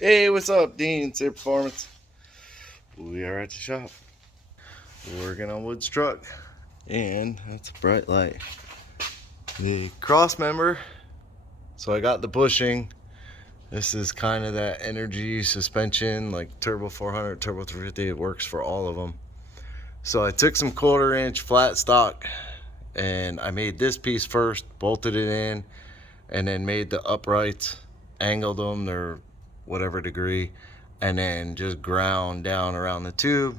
Hey, what's up, Dean? Safe Performance. We are at the shop. Working on Wood's truck. And that's a bright light. The cross member. So I got the bushing. This is kind of that energy suspension, like Turbo 400, Turbo 350. It works for all of them. So I took some 1/4 inch flat stock and I made this piece first, bolted it in, and then made the uprights, angled them, they're whatever degree, and then just ground down around the tube.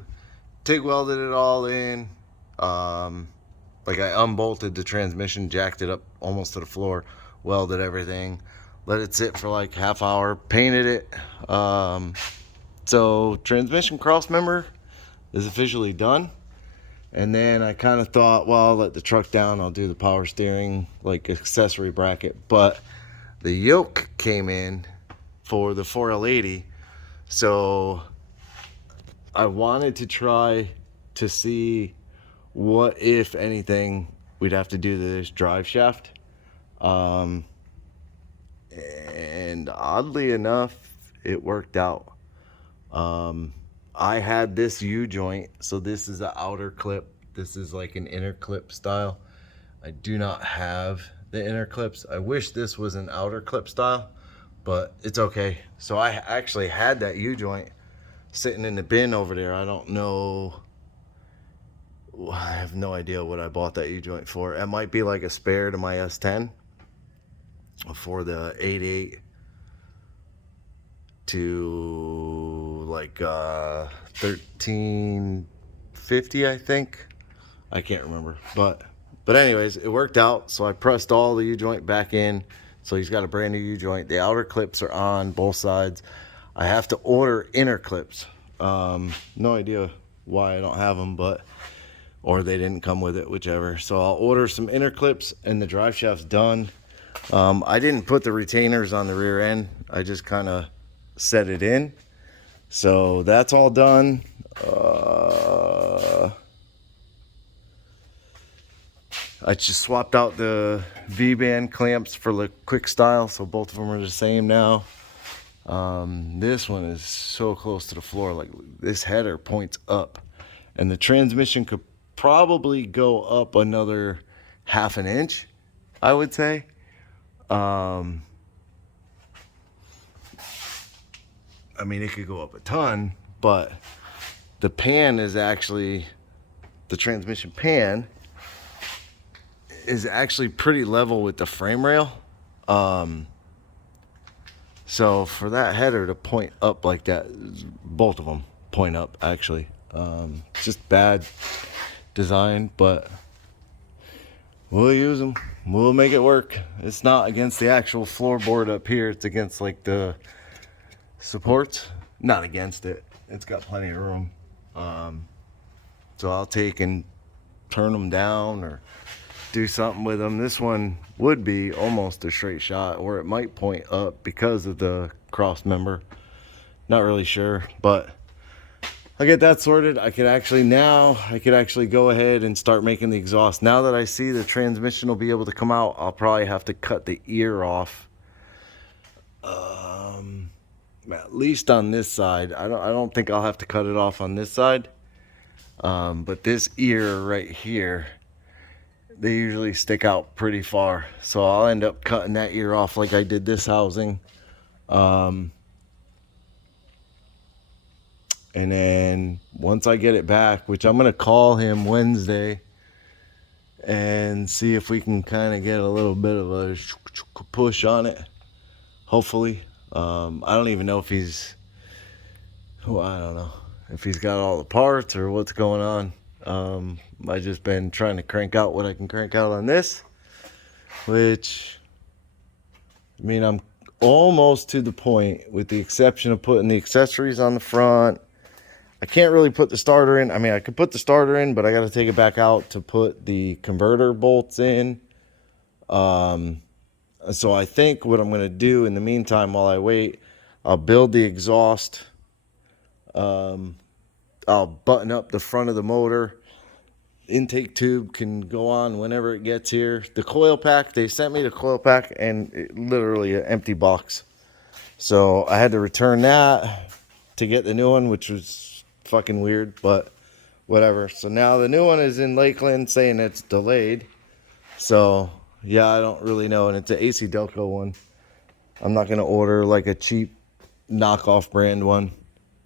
TIG welded it all in. Um, like I unbolted the transmission, jacked it up almost to the floor, welded everything, let it sit for like half hour, painted it. So transmission cross member is officially done. And then I kind of thought, well, I'll let the truck down. I'll do the power steering, like accessory bracket. But the yoke came in for the 4L80. So I wanted to try to see what, if anything, we'd have to do to this drive shaft. And oddly enough, it worked out. I had this U joint, so this is the outer clip. This is like an inner clip style. I do not have the inner clips. I wish this was an outer clip style, but it's okay. So I actually had that U joint sitting in the bin over there. I don't know. I have no idea what I bought that U joint for. It might be like a spare to my S10 for the 88 to like 1350, I think. I can't remember, but anyways, it worked out. So I pressed all the U joint back in. So he's got a brand new U joint. The outer clips are on both sides. I have to order inner clips. No idea why I don't have them, but or they didn't come with it, whichever. So I'll order some inner clips, and the drive shaft's done. I didn't put the retainers on the rear end. I just kind of set it in. So that's all done. I just swapped out the V-band clamps for the quick style, so both of them are the same now. This one is so close to the floor, like this header points up, and the transmission could probably go up another 1/2 inch, I would say. I mean, it could go up a ton, but the pan is actually, the transmission pan is actually pretty level with the frame rail. So for that header to point up like that, both of them point up actually. It's just bad design, but we'll use them. We'll make it work. It's not against the actual floorboard up here. It's against like the supports. Not against it. It's got plenty of room. So I'll take and turn them down or do something with them. This one would be almost a straight shot, or it might point up because of the cross member. Not really sure, but I'll get that sorted. I could actually go ahead and start making the exhaust. Now that I see the transmission will be able to come out, I'll probably have to cut the ear off. At least on this side. I don't think I'll have to cut it off on this side. But this ear right here, they usually stick out pretty far. So I'll end up cutting that ear off like I did this housing. And then once I get it back, which I'm going to call him Wednesday and see if we can kind of get a little bit of a push on it. Hopefully. I don't even know if he's, well, I don't know if he's got all the parts or what's going on. I just been trying to crank out what I can crank out on this, which, I mean, I'm almost to the point, with the exception of putting the accessories on the front. I can't really put the starter in. I mean, I could put the starter in, but I got to take it back out to put the converter bolts in. So I think what I'm going to do in the meantime, while I wait, I'll build the exhaust. I'll button up the front of the motor. Intake tube can go on whenever it gets here. The coil pack, they sent me the coil pack, and literally an empty box. So I had to return that to get the new one, which was fucking weird, but whatever. So now the new one is in Lakeland saying it's delayed. So yeah, I don't really know. And it's an AC Delco one. I'm not going to order like a cheap knockoff brand one.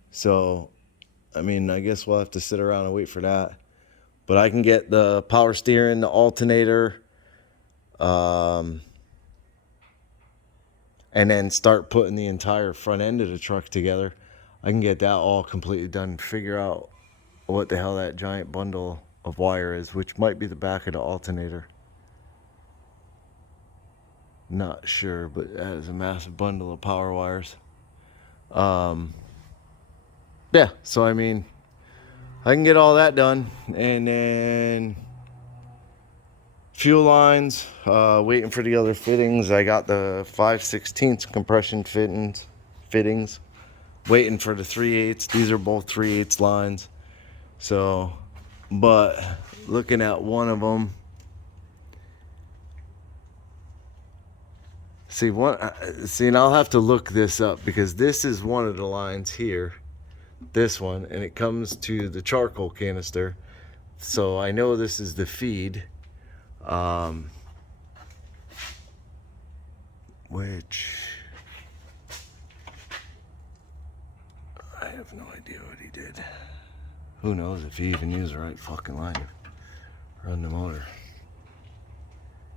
So, I mean, I guess we'll have to sit around and wait for that. But I can get the power steering, the alternator, and then start putting the entire front end of the truck together. I can get that all completely done, figure out what the hell that giant bundle of wire is, which might be the back of the alternator. Not sure, but that is a massive bundle of power wires. Yeah, so I mean, I can get all that done, and then fuel lines, waiting for the other fittings. I got the 5/16 compression fittings, waiting for the 3/8. These are both 3/8 lines. So, but looking at one of them, see, and I'll have to look this up because this is one of the lines here, this one, and it comes to the charcoal canister. So I know this is the feed, which I have no idea what he did. Who knows if he even used the right fucking line to run the motor.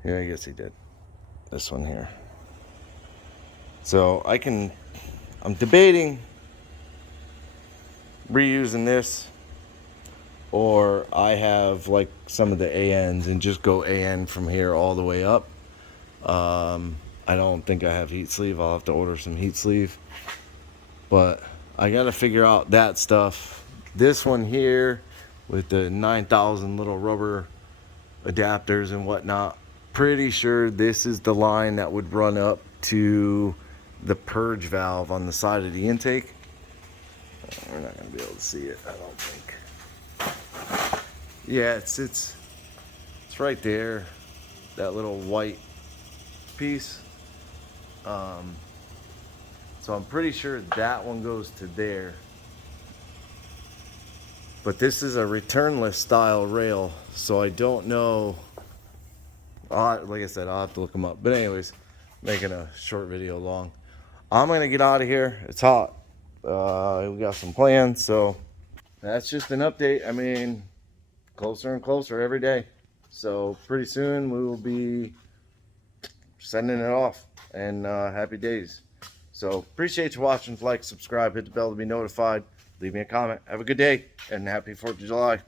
Yeah, I guess he did. This one here. So I'm debating reusing this, or I have like some of the ANs and just go AN from here all the way up. I don't think I have heat sleeve. I'll have to order some heat sleeve, but I gotta figure out that stuff. This one here with the 9,000 little rubber adapters and whatnot, pretty sure this is the line that would run up to the purge valve on the side of the intake. We're not gonna be able to see it, I don't think. Yeah, it's right there, that little white piece. So I'm pretty sure that one goes to there. But this is a returnless style rail, so I don't know. Like I said, I'll have to look them up. But anyways, making a short video long. I'm gonna get out of here. It's hot. We got some plans, so that's just an update. I mean, closer and closer every day. So pretty soon we will be sending it off, and happy days. So appreciate you watching. Like, subscribe, hit the bell to be notified. Leave me a comment. Have a good day, and happy 4th of July.